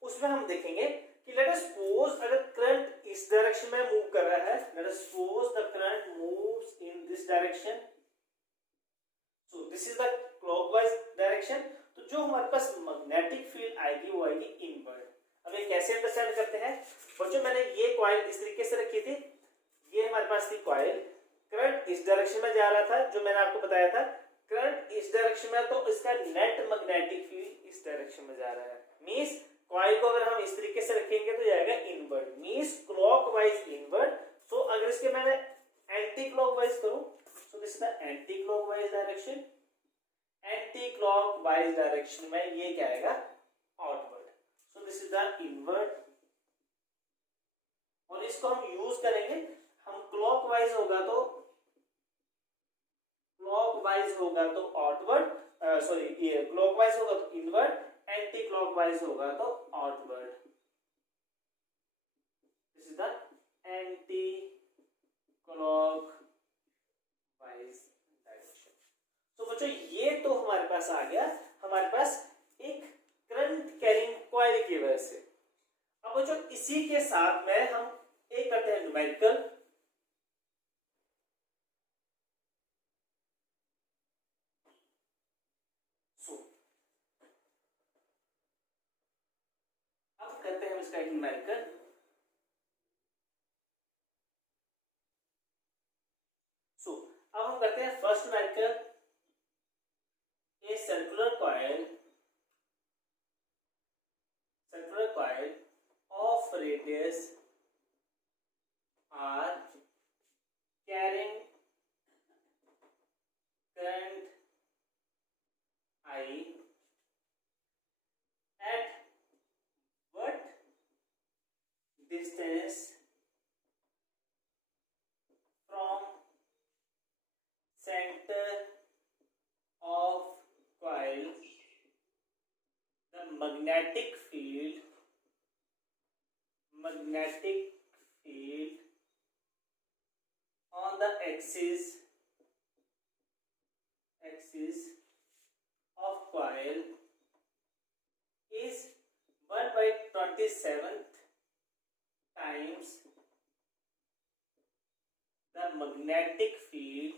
उसमें हम देखेंगे कि लेट अस सपोज अगर करंट इस डायरेक्शन में मूव कर रहा है, let us suppose the current moves in this direction, so this is the clockwise direction, तो जो हमारे पास मैग्नेटिक फील्ड आएगी वो आएगी इनवर्ड। अब ये कैसे अंडरस्टैंड करते हैं बच्चों, मैंने ये कॉइल इस तरीके से रखी थी, ये हमारे पास थी कॉइल, करंट इस डायरेक्शन में जा रहा था, जो मैंने आपको बताया था करंट इस डायरेक्शन में, तो इसका नेट मैग्नेटिक फील्ड इस डायरेक्शन में जा रहा है। मींस कॉइल को अगर हम इस तरीके से रखेंगे तो जाएगा इनवर्ड, मींस क्लॉकवाइज इनवर्ड। सो अगर इसके मैंने एंटी क्लॉकवाइज करूं तो सो this is the anti clockwise direction, anti clockwise direction में ये क्या आएगा, outward, so this is the inward, और इसको हम यूज करेंगे, हम क्लॉकवाइज होगा तो आउटवर्ड, सॉरी ये क्लॉकवाइज होगा तो इनवर्ड, एंटी क्लॉकवाइज होगा तो outward, this is the anti clockwise direction. तो बच्चों ये तो हमारे पास आ गया, हमारे पास एक करंट कैरिंग कॉइल की वजह से। अब बच्चों इसी के साथ में हम एक करते हैं न्यूमेरिकल, अब करते हैं इसका एक न्यूमेरिकल। अब हम करते हैं first numerical, a circular coil of radius r carrying current I at what distance from center of coil, the magnetic field on the axis of coil is 1/27th times the magnetic field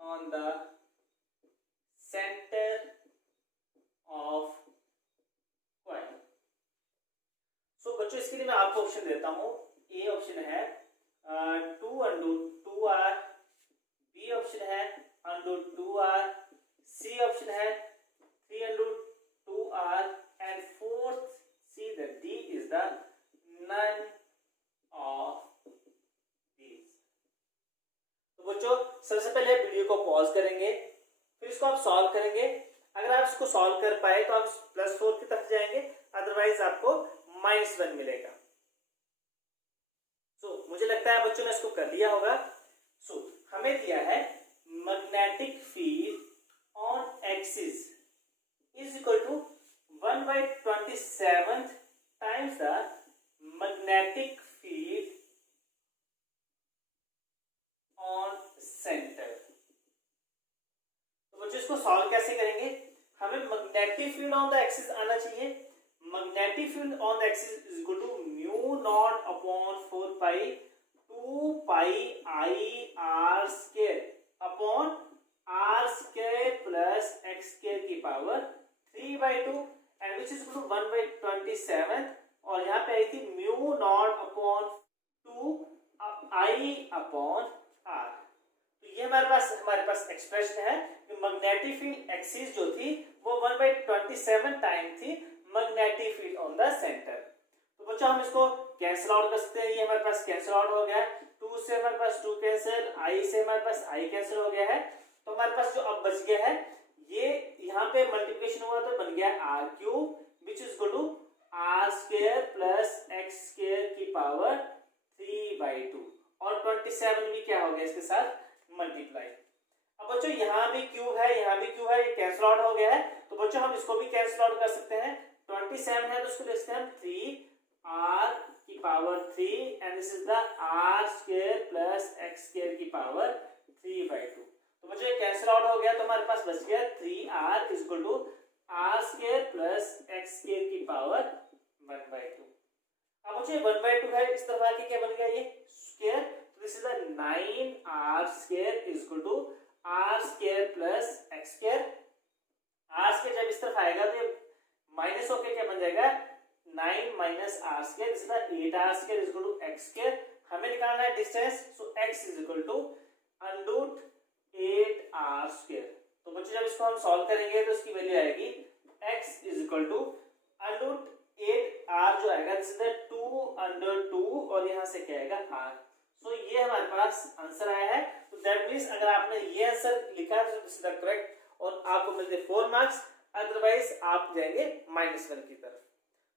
on the center of coil। सो बच्चों इसके लिए मैं आपको option देता हूं, A option है 2/2r, B option है √2r, सी option है 3/2r, and fourth see the D is the none of these. तो बच्चों सबसे पहले वीडियो को पॉज करेंगे, फिर इसको आप सॉल्व करेंगे। अगर आप इसको सॉल्व कर पाए तो आप +4 की तरफ जाएंगे, अदरवाइज आपको -1 मिलेगा। मुझे लगता है बच्चों ने इसको कर लिया होगा। हमें दिया है magnetic field on axis is equal to 1/27 times the magnetic field on center. तो बच्चों इसको सॉल्व कैसे करेंगे, हमें magnetic field on the axis आना चाहिए। Magnetic field on the axis is equal to μ0/4 2 pi I r square upon r square plus x square की power 3/2 and which is equal to 1/27, और यहाँ पे आई थी μ0/2 I/r। तो ये हमारे पास एक्सप्रेशन है कि मैग्नेटिक फील्ड एक्सिस जो थी वो 1/27 टाइम थी magnetic field on the centre. तो बच्चों हम इसको कैंसिल आउट कर सकते हैं, ये हमारे पास कैंसिल आउट हो गया, 2 से हमारे पास 2 कैंसिल, I से हमारे पास I कैंसिल हो गया है। तो हमारे पास जो अब बच गया है, ये यहाँ पे मल्टीप्लिकेशन हुआ तो बन गया r³ which is equal to r² plus x² की पावर 3/2, और 27 भी क्या हो गया इसके साथ मल्टीप्लाई। अब बच्चों यहाँ भी Q है, यहाँ भी Q है, ये कैंसिल आउट हो गया है। तो बच्चों हम इसको भी कैंसिल आउट कर सकते हैं, 27 है तो उसको लिख सकते हैं 3r की power 3 and this is the r² plus x² की पावर 3/2। तो बच्चों ये कैंसिल आउट हो गया, तो हमारे पास बच गया 3r is equal to r² plus x² की पावर 1/2। अब बच्चों 1/2 है, इस तरफ आके क्या बन गया ये स्क्वायर, तो this is the 9r² is equal to r² plus x²। r² जब इस तरफ आएगा तो ये माइनस होके क्या बन जाएगा 9 minus r², this is the 8r² is equal to x²। हमें निकालना है distance, so x is equal to √8r²। तो बच्चों जब इसको हम सॉल्व करेंगे तो इसकी वैल्यू आएगी x is equal to √8r जो आएगा दिस इज द 2 2/2 और यहाँ से क्या आएगा r। सो ये हमारे पास आंसर आया है। तो दैट मीन्स अगर आपने ये आंसर लिखा है तो दिस इज द करेक्ट और आपको मिलते 4 मार्क्स, अदरवाइज आप जाएंगे -1 की तरफ।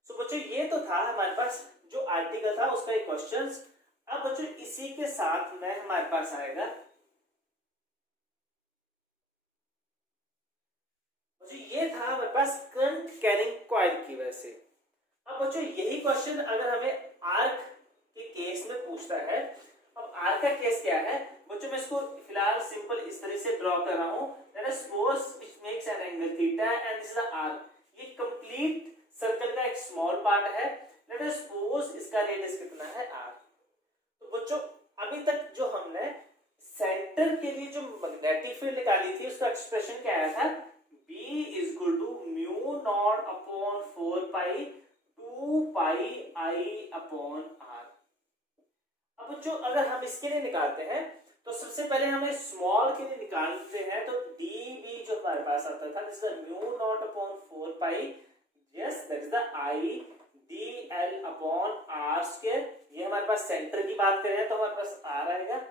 सो बच्चों ये तो था हमारे पास जो आर्टिकल था उसका एक क्वेश्चन। अब बच्चों इसी के साथ में हमारे पास आएगा बच्चों ये था हमारे पास करंट कैरिंग कॉइल की वजह से। अब बच्चों यही क्वेश्चन अगर हमें आर्क के केस में पूछता है। अब आर्क का केस क्या है बच्चों, मैं इसको फिलहाल सिंपल इस तरह से ड्रॉ कर रहा हूं। Let us suppose which makes an angle theta and this is the arc. ये कंप्लीट सर्कल का एक स्मॉल पार्ट है। लेट अस सपोज इसका रेडियस कितना है r। तो बच्चों अभी तक जो हमने सेंटर के लिए जो मैग्नेटिक फील्ड निकाली थी उसका एक्सप्रेशन क्या आया था, B is equal to mu naught upon 4 pi 2 pi I upon r। अब बच्चों अगर हम इसके लिए निकालते हैं तो सबसे पहले हमें स्मॉल के लिए निकालते हैं। तो dB जो हमारे पास आता था this is the mu naught upon 4 pi, yes that is the I dl upon r square। ये हमारे पास सेंटर की बात कर रहे हैं तो हमारे पास r आएगा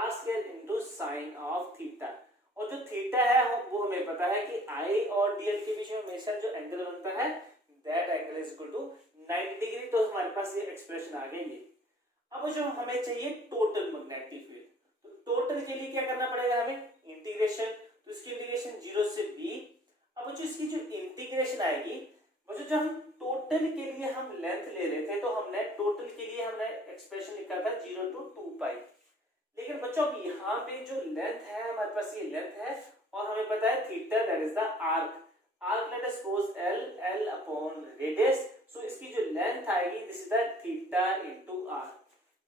r square into sin of theta। और जो थीटा है वो हमें पता है कि I और dl के बीच में हमेशा जो एंगल बनता है that angle is equal to 90 degree. तो हमारे पास ये एक्सप्रेशन आ गई है। अब जो हमें चाहिए टोटल मैग्नेटिक फील्ड, तो टोटल के लिए क्या करना पड़ेगा हमें, इंटीग्रेशन। तो इसकी इंटीग्रेशन 0 से b। अब जो इसकी जो इंटीग्रेशन आएगी बच्चों जो हम टोटल के लिए हम लेंथ ले रहे थे तो हमने टोटल के लिए हमने एक्सप्रेशन लिखा था 0 to 2 पाई। लेकिन बच्चों अब यहाँ पे जो लेंथ है हमारे पास ये लेंथ है और हमें पता है theta that is the arc. Arc let us suppose l upon radius. So इसकी जो लेंथ आएगी this is the theta into r।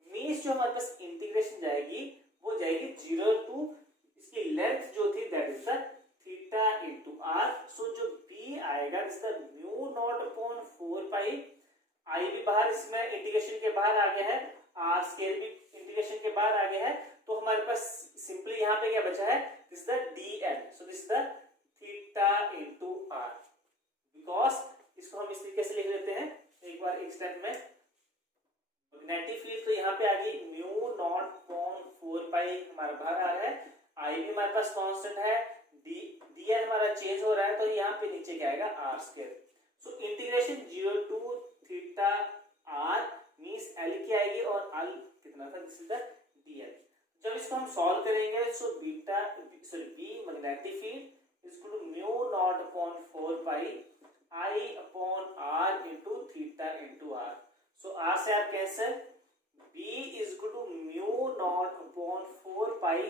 Means जो हमारे पास इंटीग्रेशन जाएगी वो जाएगी 0 to इसकी लेंथ जो थी that is the theta into r। सो जो b आएगा this is the mu naught upon 4 pi. i भी बाहर इसमें इंटीग्रेशन के बाहर आ गया है, r स्क्वायर भी इंटीग्रेशन के बाहर आ गया है। तो हमारे पास सिंपली यहाँ पे क्या बचा है this is the dl। So this is the theta into r। Because इसको हम इस तरीके से लिख लेते हैं एक बार एक स्टेप में। मैग्नेटिक फील्ड तो यहाँ पे आ गई म्यू नॉट अपॉन 4 पाई हमारा बाहर आ रहा है, i भी हमारे पास कांस्टेंट है, dl हमारा चेंज हो रहा है तो यहाँ पे नीचे क्या आएगा r square. So integration 0 to theta r means l की आएगी और l कितना था दिस इज द dl। जब इसको हम सॉल्व करेंगे so beta sorry b magnetic field is equal to mu naught upon 4 pi i upon r into theta into r। So r से r cancel, b is equal to mu naught upon 4 pi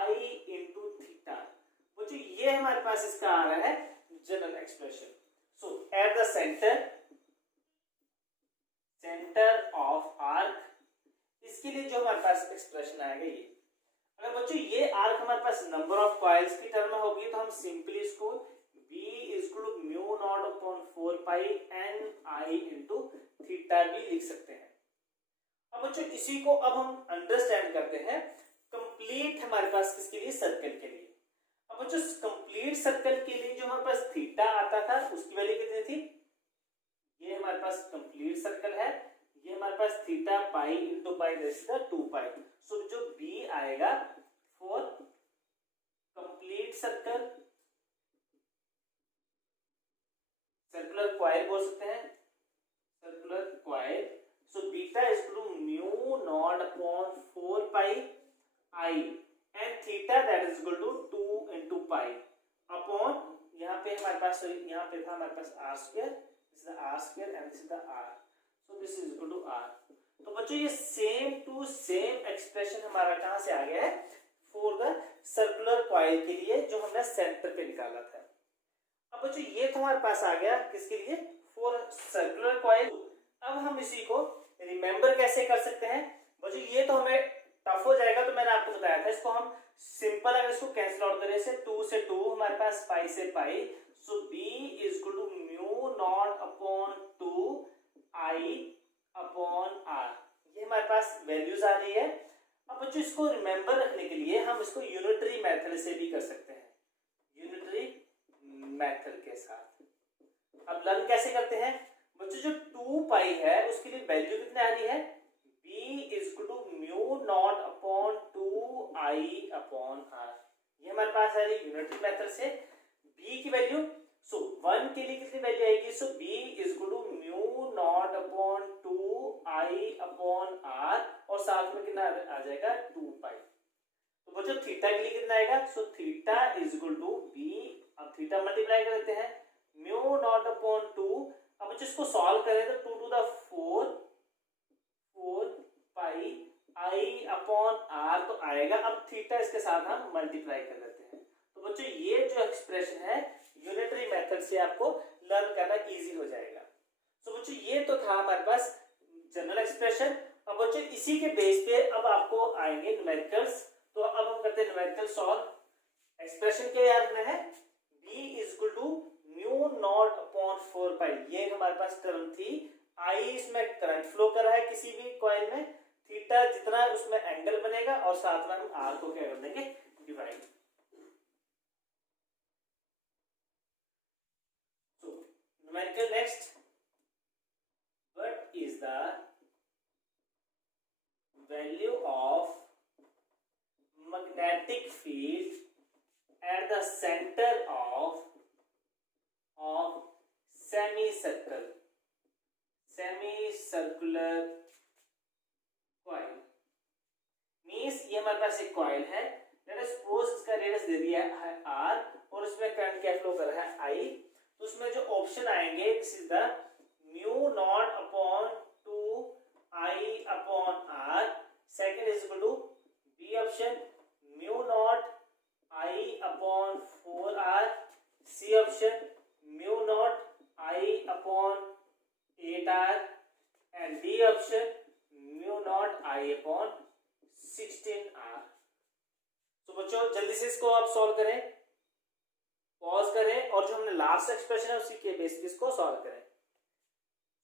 i into theta. बच्चों ये हमारे पास इसका आ रहा है general expression. So at the centre of arc, इसके लिए जो हमारे पास एक्सप्रेशन आएगा ये। अगर बच्चों ये आर्क हमारे पास नंबर ऑफ कॉइल्स की टर्म में होगी तो हम सिंपली इसको b is equal to mu naught upon 4 pi n i into theta भी लिख सकते हैं। अब बच्चों इसी को अब हम अंडरस्टैंड करते हैं कंप्लीट हमारे पास किसके लिए, सर्कल के लिए। अब बच्चों कंप्लीट सर्कल के लिए जो हमारे पास थीटा आता था उसकी वैल्यू कितनी थी, ये हमारे पास कंप्लीट सर्कल है, ये हमारे पास theta pi into pi this is the 2 pi. So जो b आएगा for complete circle, circular coil बोल सकते हैं, circular coil. So beta is to mu naught upon 4 pi i and theta that is equal to 2 into pi upon यहाँ पे हमारे पास यहाँ पे था हमारे पास r square, this is the r square and this is the r। So this is equal to r। तो बच्चों ये सेम टू सेम एक्सप्रेशन हमारा कहां से आ गया है, फॉर द सर्कुलर कॉइल के लिए जो हमने सेंटर पे निकाला था। अब बच्चों ये तो हमारे पास आ गया किसके लिए, फॉर सर्कुलर कॉइल। अब हम इसी को रिमेंबर कैसे कर सकते हैं बच्चों, ये तो हमें टफ हो जाएगा तो मैंने आपको बताया था इसको हम सिंपल अगर इसको कैंसिल आउट करें से 2 से 2 हमारे पास पाई से pi. So b is equal to mu naught upon 2 i upon r, ये हमारे पास वैल्यूज आ रही है। अब बच्चों इसको रिमेंबर रखने के लिए हम इसको यूनिटरी मेथड से भी कर सकते हैं, यूनिटरी मेथड के साथ। अब लर्न कैसे करते हैं बच्चों, बच्चों जो 2 पाई है उसके लिए वैल्यू कितनी आ रही है, b is equal to mu naught upon 2i upon r। ये हमारे पास आ रही है यूनिटरी मेथड से b की वैल्यू। सो 1 के लिए कितनी वैल्यू आएगी, so b is equal to mu naught upon 2i upon r और साथ में कितना आ जाएगा 2 पाई। तो बच्चों थीटा के लिए कितना आएगा, so theta is equal to b, अब थीटा मल्टीप्लाई कर देते हैं म्यू नॉट अपॉन 2। अब बच्चों इसको सॉल्व करें तो 2 to the 4 pi i upon r तो आएगा। अब थीटा इसके साथ हम मल्टीप्लाई कर लेते हैं। तो बच्चों ये जो एक्सप्रेशन है यूनिटरी मेथड से आपको लर्न करना इजी हो जाएगा। तो बच्चों ये तो था हमारे पास जनरल एक्सप्रेशन। अब बच्चों इसी के बेस पे अब आपको आएंगे न्यूमेरिकल्स। तो अब हम करते हैं न्यूमेरिकल सॉल्व। एक्सप्रेशन क्या याद में है, b is equal to mu naught upon 4 pi, ये हमारे पास टर्म थी। i इसमें करंट फ्लो कर रहा है किसी भी कॉइल में, थीटा जितना उसमें एंगल बनेगा और साथ में हम r को क्या कर देंगे divide. Numerical next, what is the value of magnetic field at the center of semicircular coil। Means ये हमारे पास एक कॉइल है, लेट अस सपोज इसका रेडियस दे दिया है r और उसमें करंट क्या फ्लो कर रहा है I। तो उसमें जो ऑप्शन आएंगे this is the mu naught upon 2i upon r, second is equal to B option mu naught i upon 4r, C option mu naught i upon 8r and D option mu naught i upon 16r। तो बच्चों जल्दी से इसको आप solve करें, pause करें और जो हमने लास्ट एक्सप्रेशन है उसी के बेस पे इसको सॉल्व करें।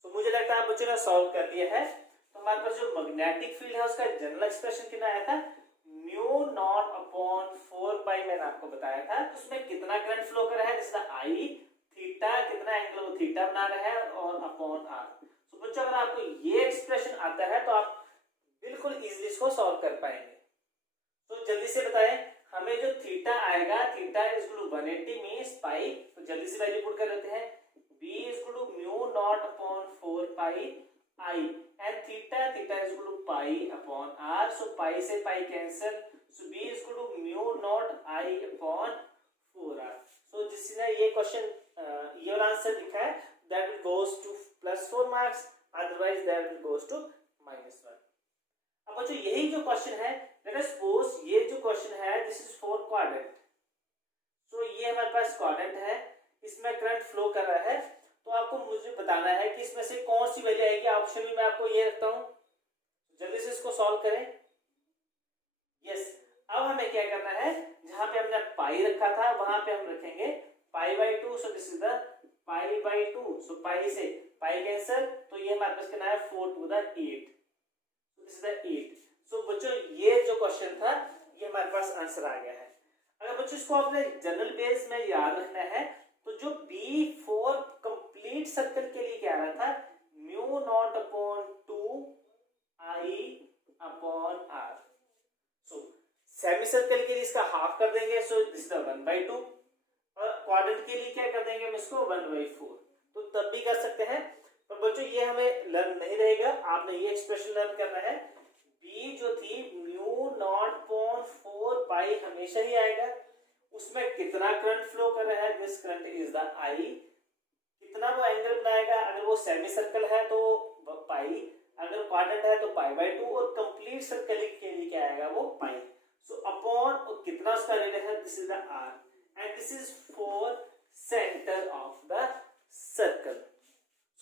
तो मुझे लगता है बच्चों ने सॉल्व कर दिया है। तो हमारे पास जो मैग्नेटिक फील्ड है उसका जनरल एक्सप्रेशन कितना आया था, म्यू नॉट अपॉन 4 पाई मैंने आपको बताया था। उसमें कितना करंट फ्लो कर रहा है, जैसे आई, थीटा कितना एंगल वो थीटा बना रहा है और अपॉन आर। तो बच्चों अगर आपको ये एक्सप्रेशन आता है तो आप बिल्कुल इजीली इसको सॉल्व कर पाएंगे। तो जल्दी से बताएं, हमें जो थीटा आएगा, theta is equal to 180 means pi, तो जल्दी से वैल्यू पुट कर लेते हैं। b is equal to mu naught upon 4 pi i and theta is equal to pi upon r, so pi से pi cancel, so b is equal to mu naught i upon 4r। So जिसने ये question ये वाला answer लिखा है that will goes to +4 marks, otherwise that will goes to -1। अब बच्चों यही जो क्वेश्चन है, लेट अस सपोज ये जो क्वेश्चन है दिस इज फॉर क्वाड्रेंट। सो ये हमारे पास क्वाड्रेंट है, इसमें करंट फ्लो कर रहा है। तो आपको मुझे बताना है कि इसमें से कौन सी वैल्यू आएगी। ऑप्शन में मैं आपको ये रखता हूं, जल्दी से इसको सॉल्व करें। यस, अब हमें क्या करना है, जहां पे हमने पाई रखा था वहां पे हम रखेंगे π/2। सो this is the π/2, so pi से पाई कैंसिल, तो ये हमारे पास कितना है 4 to the 8, so this is the 8। So बच्चों ये जो क्वेश्चन था ये हमारे पास आंसर आ गया है। अगर बच्चों इसको आपने जनरल बेस में याद रखना है तो जो B4 कंप्लीट सर्कल के लिए क्या आ रहा था, mu naught upon 2i upon r। सो सेमी सर्कल के लिए इसका हाफ कर देंगे, सो दिस इज द 1/2 और क्वाड्रेंट के लिए क्या कर देंगे हम इसको 1/4। तो तब भी कर सकते हैं, पर बच्चों ये हमें लर्न नहीं रहेगा, आपने ये एक्सप्रेशन लर्न करना है। b जो थी म्यू नॉट अपॉन 4 पाई हमेशा ही आएगा, उसमें कितना करंट फ्लो कर रहा है, this current is the i, कितना वो एंगल बनाएगा, अगर वो सेमी सर्कल है तो पाई, अगर क्वाड्रेंट है तो π/2 और कंप्लीट सर्कल के लिए क्या आएगा वो पाई। सो अपॉन और कितना उसका रेडियस है, this is the r and this is for center of the circle.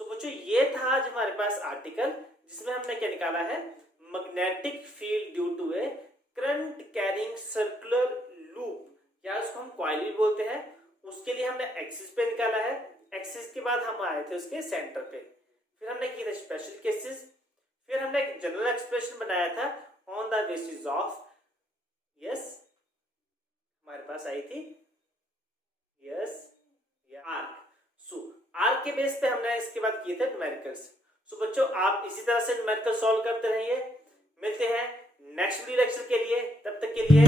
So बच्चों ये था आज हमारे पास आर्टिकल जिसमें हमने क्या निकाला है, magnetic field due to a current carrying circular loop, या उसको हम कॉइल भी बोलते हैं। उसके लिए हमने एक्सिस पे निकाला है, एक्सिस के बाद हम आए थे उसके सेंटर पे, फिर हमने किए थे स्पेशल केसेस, फिर हमने एक जनरल एक्सप्रेशन बनाया था on the basis of, yes हमारे पास आई थी यस आर्क। सो आर्क ग्राफ के बेस पे हमने इसके बाद किए थे न्यूमेरिकल्स। सो बच्चों आप इसी तरह से न्यूमेरिकल सॉल्व करते रहिए। मिलते हैं नेक्स्ट वीडियो लेक्चर के लिए, तब तक के लिए